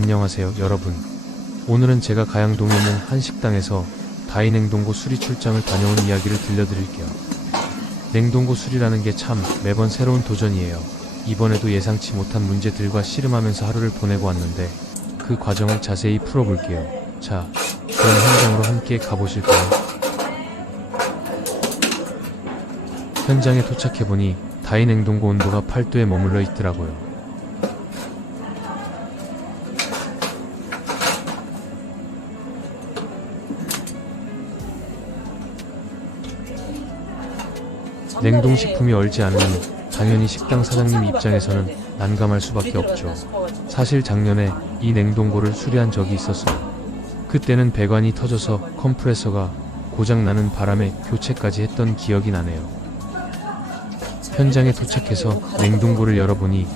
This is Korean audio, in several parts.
안녕하세요 여러분. 오늘은 제가 가양동에 있는 한 식당에서 다이냉동고 수리 출장을 다녀온 이야기를 들려드릴게요. 냉동고 수리라는 게 참 매번 새로운 도전이에요. 이번에도 예상치 못한 문제들과 씨름하면서 하루를 보내고 왔는데 그 과정을 자세히 풀어볼게요. 자, 그럼 현장으로 함께 가보실까요? 현장에 도착해보니 다이냉동고 온도가 8도에 머물러 있더라고요. 냉동식품이 얼지 않으니 당연히 식당 사장님 입장에서는 난감할 수밖에 없죠. 사실 작년에 이 냉동고를 수리한 적이 있었어요. 그때는 배관이 터져서 컴프레서가 고장나는 바람에 교체까지 했던 기억이 나네요. 현장에 도착해서 냉동고를 열어보니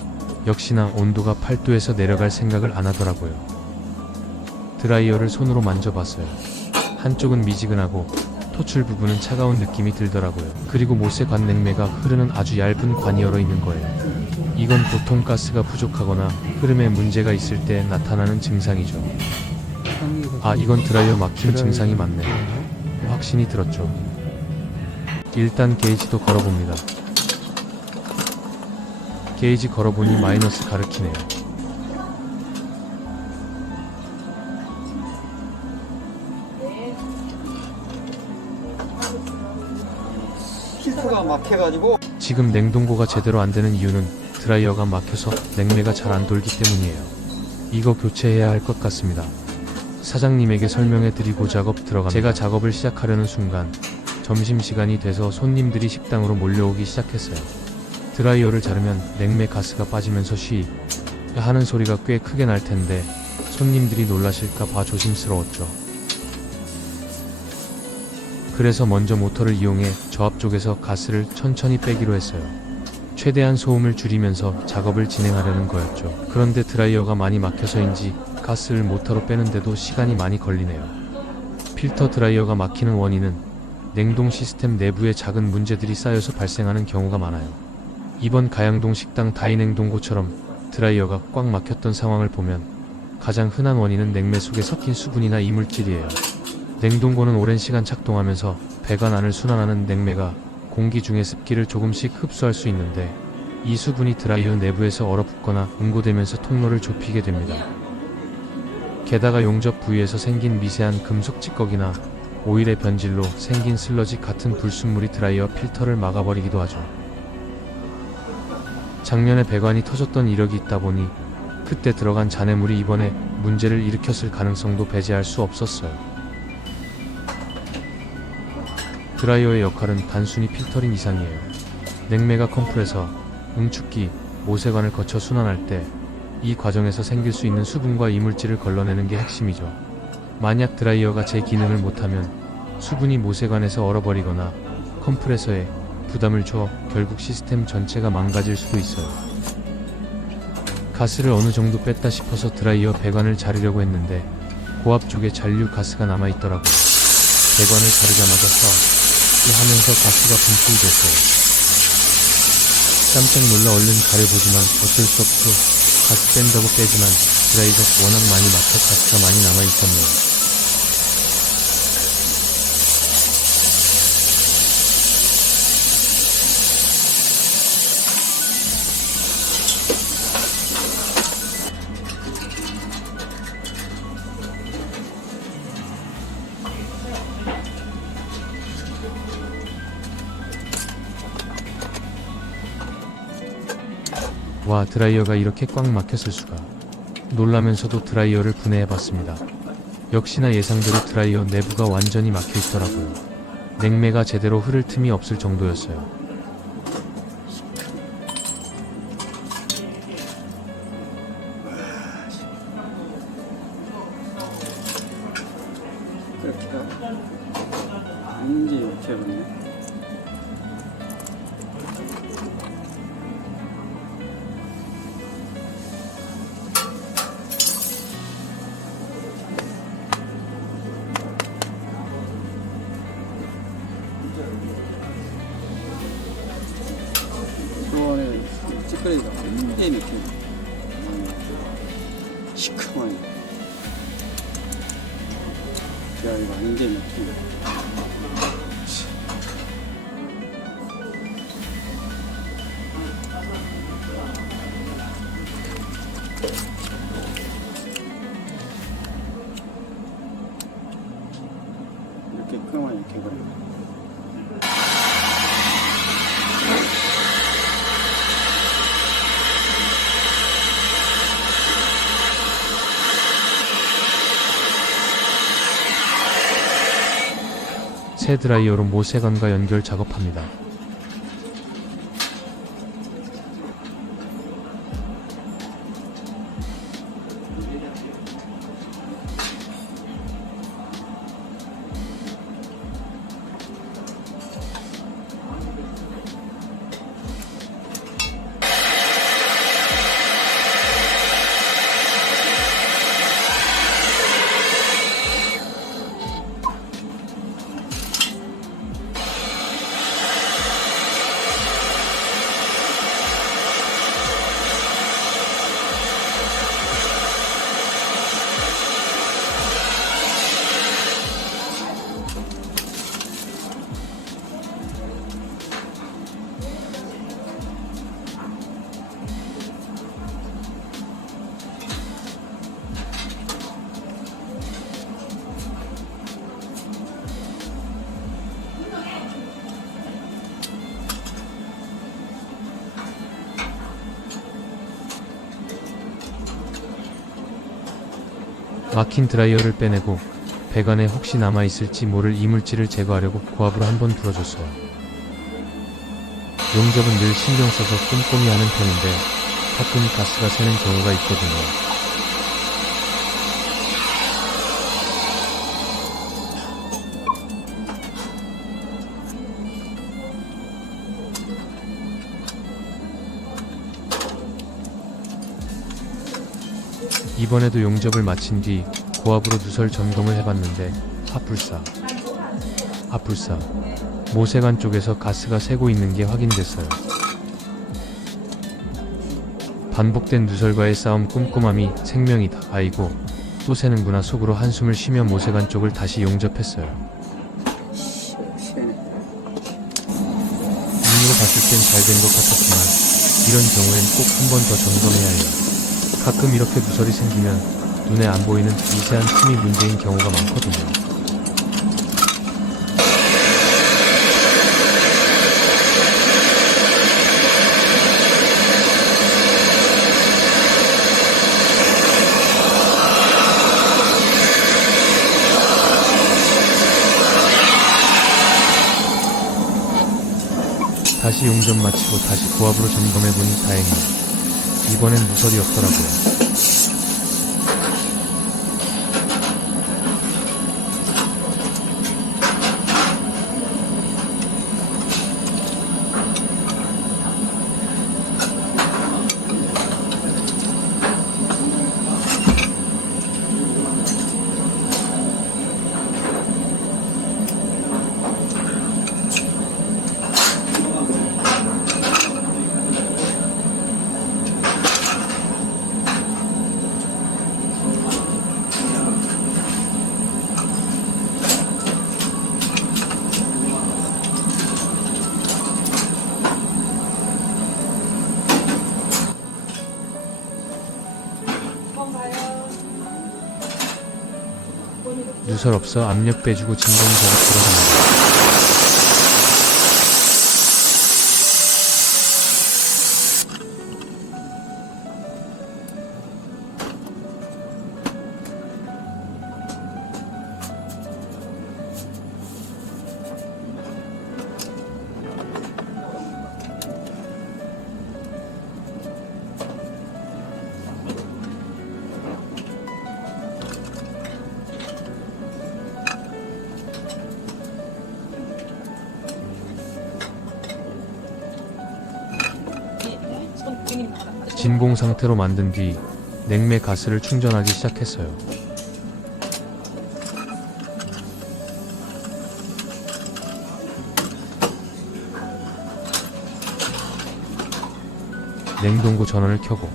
역시나 온도가 8도에서 내려갈 생각을 안 하더라고요. 드라이어를 손으로 만져봤어요. 한쪽은 미지근하고 토출 부분은 차가운 느낌이 들더라고요. 그리고 모세관 냉매가 흐르는 아주 얇은 관이 열어 있는 거예요. 이건 보통 가스가 부족하거나 흐름에 문제가 있을 때 나타나는 증상이죠. 아, 이건 드라이어 막힘 증상이 맞네요. 확신이 들었죠. 일단 게이지도 걸어봅니다. 게이지 걸어보니 마이너스 가르키네요. 필터가 막혀가지고 지금 냉동고가 제대로 안 되는 이유는 드라이어가 막혀서 냉매가 잘 안 돌기 때문이에요. 이거 교체해야 할 것 같습니다. 사장님에게 설명해 드리고 작업 들어갑니다. 제가 작업을 시작하려는 순간 점심시간이 돼서 손님들이 식당으로 몰려오기 시작했어요. 드라이어를 자르면 냉매 가스가 빠지면서 쉬 하는 소리가 꽤 크게 날 텐데 손님들이 놀라실까 봐 조심스러웠죠. 그래서 먼저 모터를 이용해 저 앞쪽에서 가스를 천천히 빼기로 했어요. 최대한 소음을 줄이면서 작업을 진행하려는 거였죠. 그런데 드라이어가 많이 막혀서인지 가스를 모터로 빼는데도 시간이 많이 걸리네요. 필터 드라이어가 막히는 원인은 냉동 시스템 내부에 작은 문제들이 쌓여서 발생하는 경우가 많아요. 이번 가양동 식당 다이냉동고처럼 드라이어가 꽉 막혔던 상황을 보면 가장 흔한 원인은 냉매 속에 섞인 수분이나 이물질이에요. 냉동고는 오랜 시간 작동하면서 배관 안을 순환하는 냉매가 공기 중의 습기를 조금씩 흡수할 수 있는데 이 수분이 드라이어 내부에서 얼어붙거나 응고되면서 통로를 좁히게 됩니다. 게다가 용접 부위에서 생긴 미세한 금속 찌꺼기나 오일의 변질로 생긴 슬러지 같은 불순물이 드라이어 필터를 막아버리기도 하죠. 작년에 배관이 터졌던 이력이 있다 보니 그때 들어간 잔해물이 이번에 문제를 일으켰을 가능성도 배제할 수 없었어요. 드라이어의 역할은 단순히 필터링 이상이에요. 냉매가 컴프레서, 응축기, 모세관을 거쳐 순환할 때 이 과정에서 생길 수 있는 수분과 이물질을 걸러내는 게 핵심이죠. 만약 드라이어가 제 기능을 못하면 수분이 모세관에서 얼어버리거나 컴프레서에 부담을 줘 결국 시스템 전체가 망가질 수도 있어요. 가스를 어느 정도 뺐다 싶어서 드라이어 배관을 자르려고 했는데 고압 쪽에 잔류 가스가 남아있더라고요. 배관을 자르자마자 하면서 가스가 분출됐어요. 깜짝 놀라 얼른 가려보지만 어쩔 수 없죠. 가스 뺀다고 빼지만 드라이가 워낙 많이 막혀 가스가 많이 남아있었네요. 와, 드라이어가 이렇게 꽉 막혔을 수가. 놀라면서도 드라이어를 분해해봤습니다. 역시나 예상대로 드라이어 내부가 완전히 막혀있더라고요. 냉매가 제대로 흐를 틈이 없을 정도였어요. 아닌지 없애봤네. 찌끄레기가 굉장히 느끼고 시커먼 잠깐만요. 야, 이거 아닌데, 느낌. 이렇게 끄면 이렇게 그래요. 새 드라이어로 모세관과 연결 작업합니다. 막힌 드라이어를 빼내고 배관에 혹시 남아있을지 모를 이물질을 제거하려고 고압으로 한번 불어줬어요. 용접은 늘 신경 써서 꼼꼼히 하는 편인데 가끔 가스가 새는 경우가 있거든요. 이번에도 용접을 마친 뒤 고압으로 누설 점검을 해봤는데 핫불사 모세관 쪽에서 가스가 새고 있는 게 확인됐어요. 반복된 누설과의 싸움 꼼꼼함이 생명이다. 아이고 또 새는구나 속으로 한숨을 쉬며 모세관 쪽을 다시 용접했어요. 눈으로 봤을 땐 잘 된 것 같았지만 이런 경우엔 꼭 한 번 더 점검해야 해요. 가끔 이렇게 누설이 생기면 눈에 안 보이는 미세한 틈이 문제인 경우가 많거든요. 다시 용접 마치고 다시 고압으로 점검해보니 다행히 이번엔 누설이 없더라고요. 누설 없어 압력 빼주고 진동 작업 들어갑니다. 진공 상태로 만든 뒤 냉매 가스를 충전하기 시작했어요. 냉동고 전원을 켜고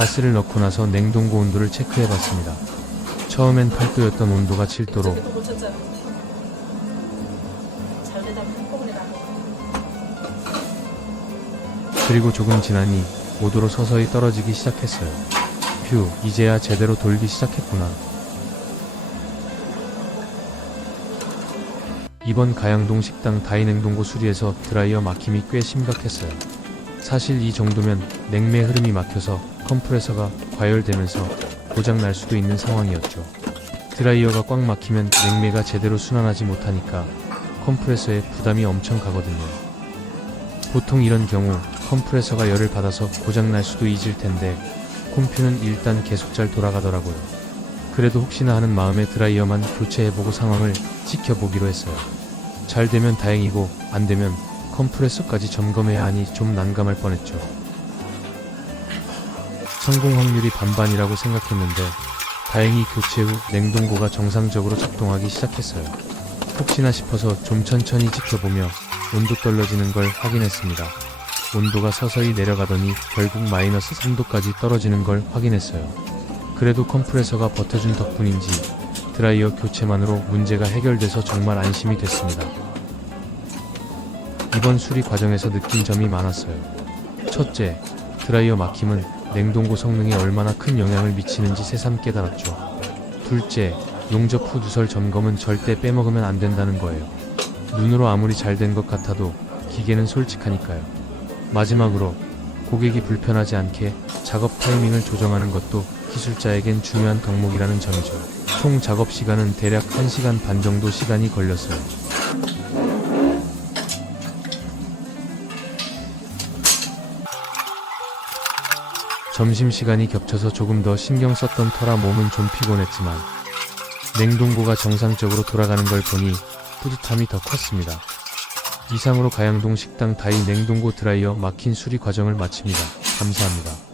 가스를 넣고 나서 냉동고 온도를 체크해봤습니다. 처음엔 8도였던 온도가 7도로, 저기도 고쳤잖아. 잘 되다 한꺼번에 나. 그리고 조금 지나니 5도로 서서히 떨어지기 시작했어요. 휴, 이제야 제대로 돌기 시작했구나. 이번 가양동 식당 다이냉동고 수리에서 드라이어 막힘이 꽤 심각했어요. 사실 이 정도면 냉매 흐름이 막혀서 컴프레서가 과열되면서 고장날 수도 있는 상황이었죠. 드라이어가 꽉 막히면 냉매가 제대로 순환하지 못하니까 컴프레서에 부담이 엄청 가거든요. 보통 이런 경우 컴프레서가 열을 받아서 고장날 수도 있을 텐데 콤퓨는 일단 계속 잘 돌아가더라고요. 그래도 혹시나 하는 마음에 드라이어만 교체해보고 상황을 지켜보기로 했어요. 잘 되면 다행이고 안 되면 컴프레서까지 점검해야 하니 좀 난감할 뻔했죠. 성공 확률이 반반이라고 생각했는데 다행히 교체 후 냉동고가 정상적으로 작동하기 시작했어요. 혹시나 싶어서 좀 천천히 지켜보며 온도 떨어지는 걸 확인했습니다. 온도가 서서히 내려가더니 결국 마이너스 3도까지 떨어지는 걸 확인했어요. 그래도 컴프레서가 버텨준 덕분인지 드라이어 교체만으로 문제가 해결돼서 정말 안심이 됐습니다. 이번 수리 과정에서 느낀 점이 많았어요. 첫째, 드라이어 막힘은 냉동고 성능에 얼마나 큰 영향을 미치는지 새삼 깨달았죠. 둘째, 용접 후 누설 점검은 절대 빼먹으면 안 된다는 거예요. 눈으로 아무리 잘 된 것 같아도 기계는 솔직하니까요. 마지막으로 고객이 불편하지 않게 작업 타이밍을 조정하는 것도 기술자에겐 중요한 덕목이라는 점이죠. 총 작업 시간은 대략 1시간 반 정도 시간이 걸렸어요. 점심시간이 겹쳐서 조금 더 신경 썼던 터라 몸은 좀 피곤했지만 냉동고가 정상적으로 돌아가는 걸 보니 뿌듯함이 더 컸습니다. 이상으로 가양동 식당 다이 냉동고 드라이어 막힌 수리 과정을 마칩니다. 감사합니다.